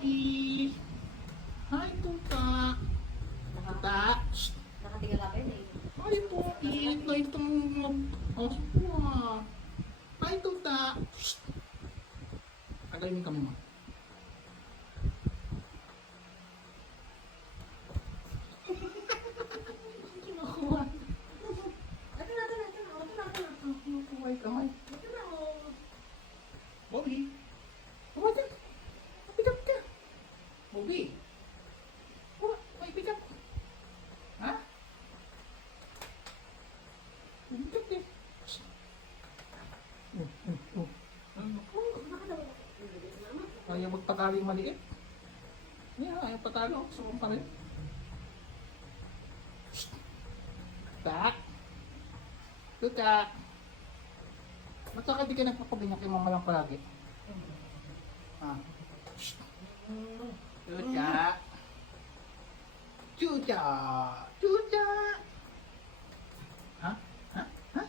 Pogi. Hi, Tuta. Tuta. Shh. Nakatingala pa yun eh. Hi, Pogi. Nice to mag... Hi, Tuta. Shh. Tagayin kami mo. Kinukuha. Ito na. Kinukuha kamay. Ito na oh. Pogi. Kumata. Pick up ka. Pogi. May pick up. Ha? Pick up eh. Ayaw magpataling maliit. Yeah, ayaw patalo. Gusto ko pa rin. Tak. Tuta. Ba't ka di ka nagpapabinya kay mama lang palagi? Ha? Tuta. Tuta. Tuta. Ha? Ha? Ha?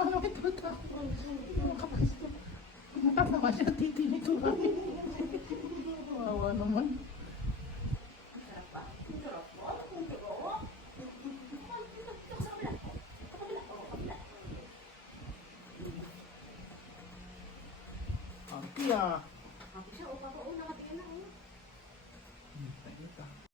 Ano ito? Nakatawa siya titi nito. Wawa naman. Sarap pa. Sarap pa. Ang sarap. Dito sa kabila. Sa kabila. Oo, kabila. Ang tiya.